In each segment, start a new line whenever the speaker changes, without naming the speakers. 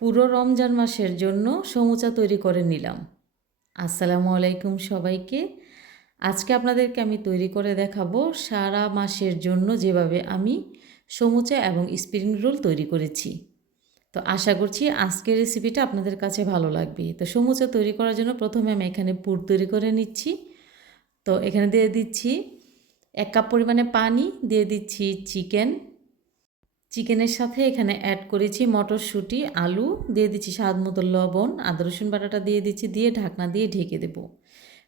পুরো রমজান মাসের জন্য সমুচা তৈরি করে নিলাম। আসসালামু আলাইকুম সবাইকে। আজকে আপনাদেরকে আমি তৈরি করে দেখাবো সারা মাসের জন্য যেভাবে আমি সমুচা এবং স্প্রিং রোল তৈরি করেছি। তো আশা করছি আজকের রেসিপিটা আপনাদের কাছে ভালো লাগবে। তো সমুচা তৈরি করার জন্য প্রথমে আমি এখানে পুর তৈরি করে নিচ্ছি। তো এখানে দিয়ে দিচ্ছি এক কাপ পরিমাণে পানি, দিয়ে দিচ্ছি চিকেন চিকেনের সাথে এখানে অ্যাড করেছি মটরশুঁটি, আলু, দিয়ে দিচ্ছি স্বাদ মতো লবণ, আদা, রসুন বাটাটা দিয়ে দিচ্ছি, দিয়ে ঢাকনা দিয়ে ঢেকে দেব।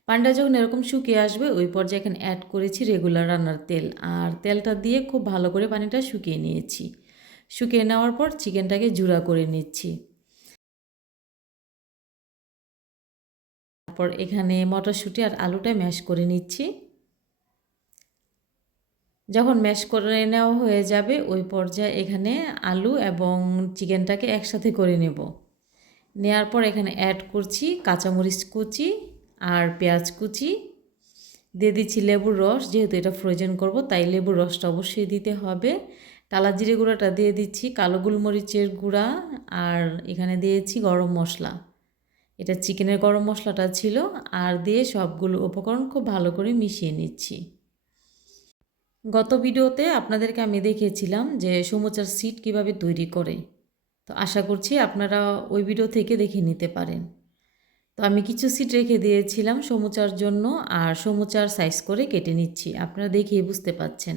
পানটা যখন এরকম শুকিয়ে আসবে, ওই পর্যায়ে এখানে অ্যাড করেছি রেগুলার রান্নার তেল। আর তেলটা দিয়ে খুব ভালো করে পানিটা শুকিয়ে নিয়েছি। শুকিয়ে নেওয়ার পর চিকেনটাকে জুড়া করে নিচ্ছি। তারপর এখানে মটরশুঁটি আর আলুটা ম্যাশ করে নিচ্ছি। যখন ম্যাশ করে নেওয়া হয়ে যাবে, ওই পর্যায়ে এখানে আলু এবং চিকেনটাকে একসাথে করে নেব। নেওয়ার পর এখানে অ্যাড করছি কাঁচামরিচ কুচি আর পেঁয়াজ কুচি। দিয়ে দিচ্ছি লেবুর রস, যেহেতু এটা ফ্রোজেন করব, তাই লেবুর রসটা অবশ্যই দিতে হবে। টালা জিরে গুঁড়াটা দিয়ে দিচ্ছি কালো গোলমরিচের গুঁড়া আর এখানে দিয়েছি গরম মশলা। এটা চিকেনের গরম মশলাটা ছিল, আর দিয়ে সবগুলো উপকরণ খুব ভালো করে মিশিয়ে নিচ্ছি। গত ভিডিওতে আপনাদেরকে আমি দেখিয়েছিলাম যে সমুচার সিট কীভাবে তৈরি করে। তো আশা করছি আপনারা ওই ভিডিও থেকে দেখে নিতে পারেন। তো আমি কিছু সিট রেখে দিয়েছিলাম সমুচার জন্য আর সমুচার সাইজ করে কেটে নিচ্ছি। আপনারা দেখিয়ে বুঝতে পাচ্ছেন।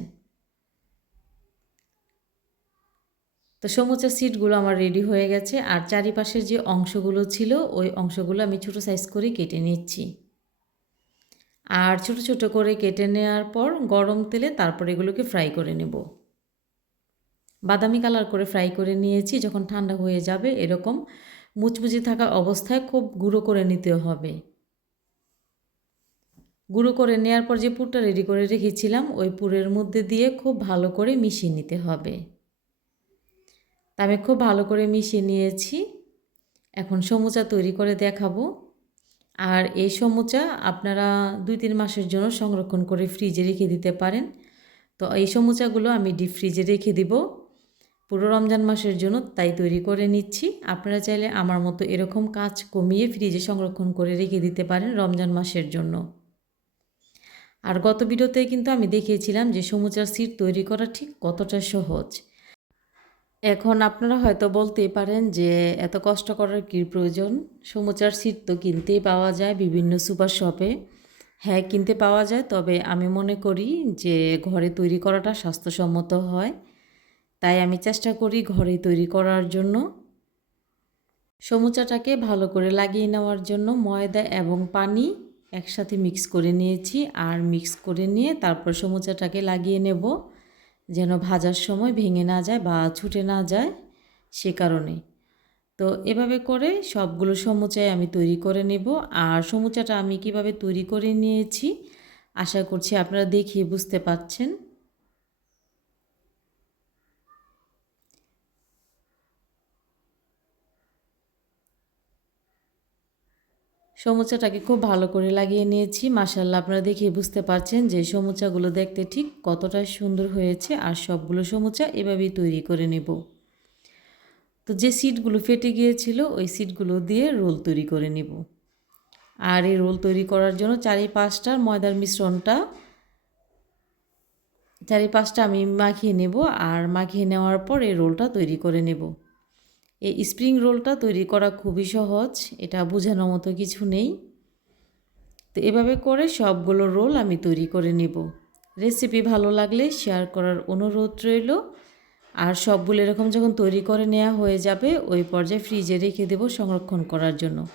তো সমুচার সিটগুলো আমার রেডি হয়ে গেছে আর চারিপাশের যে অংশগুলো ছিল ওই অংশগুলো আমি ছোটো সাইজ করে কেটে নিচ্ছি। আর ছোট ছোট করে কেটে নেওয়ার পর গরম তেলে তারপর এগুলোকে ফ্রাই করে নেব। বাদামি কালার করে ফ্রাই করে নিয়েছি, যখন ঠান্ডা হয়ে যাবে এরকম মুচমুচে থাকা অবস্থায় খুব গুঁড়ো করে নিতে হবে। গুঁড়ো করে নেওয়ার পর যে পুরটা রেডি করে রেখেছিলাম, ওই পুরের মধ্যে দিয়ে খুব ভালো করে মিশিয়ে নিতে হবে। তা আমি খুব ভালো করে মিশিয়ে নিয়েছি। এখন সমুচা তৈরি করে দেখাবো। আর এই সমুচা আপনারা দুই তিন মাসের জন্য সংরক্ষণ করে ফ্রিজে রেখে দিতে পারেন। তো এই সমুচাগুলো আমি ডিপ ফ্রিজে রেখে দিব। পুরো রমজান মাসের জন্য তাই তৈরি করে নিচ্ছি। আপনারা চাইলে আমার মতো এরকম কাজ কমিয়ে ফ্রিজে সংরক্ষণ করে রেখে দিতে পারেন রমজান মাসের জন্য। আর গত ভিডিওতে কিন্তু আমি দেখিয়েছিলাম যে সমুচার সিট তৈরি করা ঠিক কতটা সহজ। এখন আপনারা হয়তো বলতেই পারেন যে এত কষ্ট করার কী প্রয়োজন? সমুচার সিট তো কিনতেই পাওয়া যায় বিভিন্ন সুপার শপে হ্যাঁ কিনতে পাওয়া যায়, তবে আমি মনে করি যে ঘরে তৈরি করাটা স্বাস্থ্যসম্মত হয়। তাই আমি চেষ্টা করি ঘরে তৈরি করার জন্য। সমুচাটাকে ভালো করে লাগিয়ে নেওয়ার জন্য ময়দা এবং পানি একসাথে মিক্স করে নিয়েছি। আর মিক্স করে নিয়ে তারপর সমুচাটাকে লাগিয়ে নেব। যেন ভাজার সময় ভেঙে না যায় বা ছুটে না যায় সে কারণে। তো এভাবে করে সবগুলো সমুচায় আমি তৈরি করে নেব। আর সমুচাটা আমি কীভাবে তৈরি করে নিয়েছি, আশা করছি আপনারা দেখিয়ে বুঝতে পাচ্ছেন সমুচাটাকে খুব ভালো করে লাগিয়ে নিয়েছি। মাসাল্লাহ আপনারা দেখিয়ে বুঝতে পারছেন যে সমুচাগুলো দেখতে ঠিক কতটা সুন্দর হয়েছে আর সবগুলো সমুচা এভাবেই তৈরি করে নেব। তো যে সিটগুলো ফেটে গিয়েছিল, ওই সিটগুলো দিয়ে রোল তৈরি করে নেব। আর এই রোল তৈরি করার জন্য চারি পাঁচটার ময়দার মিশ্রণটা চারি পাঁচটা আমি মাখিয়ে নেব আর মাখিয়ে নেওয়ার পর এই রোলটা তৈরি করে নেব। এই স্প্রিং রোলটা তৈরি করা খুবই সহজ, এটা বোঝানোর মতো কিছু নেই। তো এভাবে করে সবগুলো রোল আমি তৈরি করে নেব। রেসিপি ভালো লাগলে শেয়ার করার অনুরোধ রইল। আর সবগুলো এরকম যখন তৈরি করে নেওয়া হয়ে যাবে, ওই পর্যায়ে ফ্রিজে রেখে দেব সংরক্ষণ করার জন্য।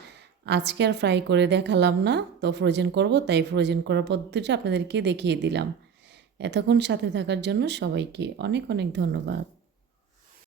আজকে আর ফ্রাই করে দেখালাম না, তো ফ্রোজেন করব, তাই ফ্রোজেন করার পদ্ধতিটা আপনাদেরকে দেখিয়ে দিলাম। এতক্ষণ সাথে থাকার জন্য সবাইকে অনেক অনেক ধন্যবাদ।